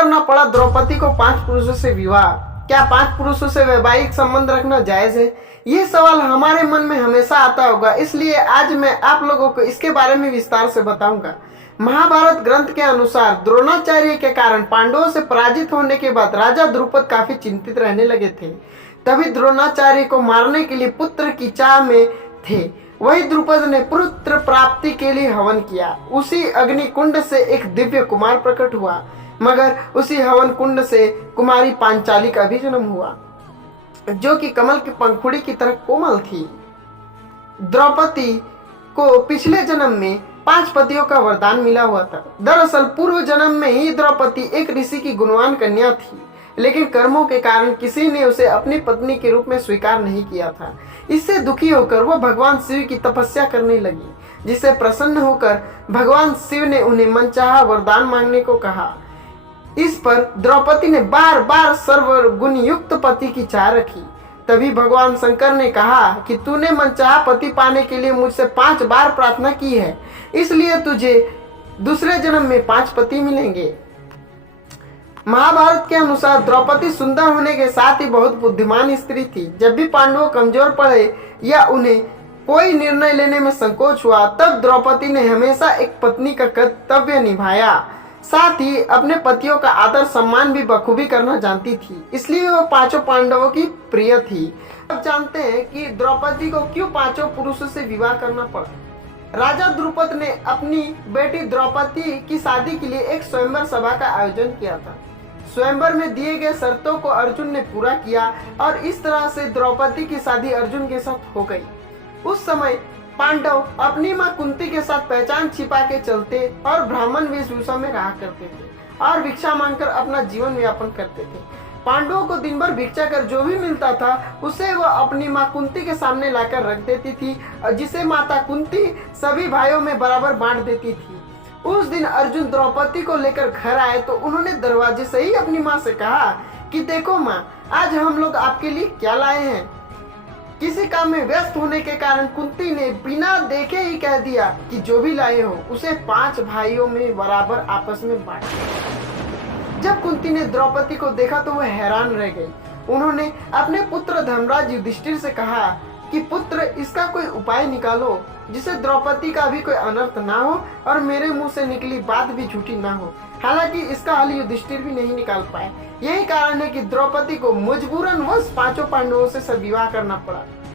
करना पड़ा द्रौपदी को 5 पुरुषों से विवाह? क्या 5 पुरुषों से वैवाहिक संबंध रखना जायज है? ये सवाल हमारे मन में हमेशा आता होगा, इसलिए आज मैं आप लोगों को इसके बारे में विस्तार से बताऊंगा। महाभारत ग्रंथ के अनुसार द्रोणाचार्य के कारण पांडवों से पराजित होने के बाद राजा द्रुपद काफी चिंतित रहने लगे थे। तभी द्रोणाचार्य को मारने के लिए पुत्र की चाह में थे। वही द्रुपद ने पुत्र प्राप्ति के लिए हवन किया। उसी अग्नि कुंड से एक दिव्य कुमार प्रकट हुआ, मगर उसी हवन कुंड से कुमारी पांचाली का भी जन्म हुआ, जो कि कमल की पंखुड़ी की तरह कोमल थी। द्रौपदी को पिछले जन्म में 5 पतियों का वरदान मिला हुआ था। दरअसल पूर्व जन्म में ही द्रौपदी एक ऋषि की गुणवान कन्या थी, लेकिन कर्मों के कारण किसी ने उसे अपनी पत्नी के रूप में स्वीकार नहीं किया था। इससे दुखी होकर वह भगवान शिव की तपस्या करने लगी, जिससे प्रसन्न होकर भगवान शिव ने उन्हें मनचाहा वरदान मांगने को कहा। इस पर द्रौपदी ने बार बार सर्वगुण युक्त पति की चाह रखी। तभी भगवान शंकर ने कहा कि तूने मनचाहा पति पाने के लिए मुझसे 5 बार प्रार्थना की है, इसलिए तुझे दूसरे जन्म में 5 पति मिलेंगे। महाभारत के अनुसार द्रौपदी सुंदर होने के साथ ही बहुत बुद्धिमान स्त्री थी। जब भी पांडव कमजोर पड़े या उन्हें कोई निर्णय लेने में संकोच हुआ, तब द्रौपदी ने हमेशा एक पत्नी का कर्तव्य निभाया। साथ ही अपने पतियों का आदर सम्मान भी बखूबी करना जानती थी, इसलिए वह 5 पांडवों की प्रिय थी। अब जानते हैं कि द्रौपदी को क्यों 5 पुरुषों से विवाह करना पड़ा। राजा द्रुपद ने अपनी बेटी द्रौपदी की शादी के लिए एक स्वयंवर सभा का आयोजन किया था। स्वयंवर में दिए गए शर्तों को अर्जुन ने पूरा किया और इस तरह से द्रौपदी की शादी अर्जुन के साथ हो गई। उस समय पांडव अपनी मां कुंती के साथ पहचान छिपा के चलते और ब्राह्मण वेशभूषा में रहा करते थे और भिक्षा मांगकर अपना जीवन यापन करते थे। पांडवों को दिन भर भिक्षा कर जो भी मिलता था उसे वह अपनी मां कुंती के सामने लाकर रख देती थी, और जिसे माता कुंती सभी भाइयों में बराबर बांट देती थी। उस दिन अर्जुन द्रौपदी को लेकर घर आए तो उन्होंने दरवाजे से ही अपनी माँ से कहा कि देखो माँ, आज हम लोग आपके लिए क्या लाए हैं। किसी काम में व्यस्त होने के कारण कुंती ने बिना देखे ही कह दिया कि जो भी लाए हो उसे 5 भाइयों में बराबर आपस में बांट दो। जब कुंती ने द्रौपदी को देखा तो वह हैरान रह गई। उन्होंने अपने पुत्र धर्मराज युधिष्ठिर से कहा कि पुत्र, इसका कोई उपाय निकालो जिससे द्रौपदी का भी कोई अनर्थ ना हो और मेरे मुंह से निकली बात भी झूठी ना हो। हालांकि इसका हल युधिष्ठिर भी नहीं निकाल पाए। यही कारण है कि द्रौपदी को मजबूरन 5 पांडवों से विवाह करना पड़ा।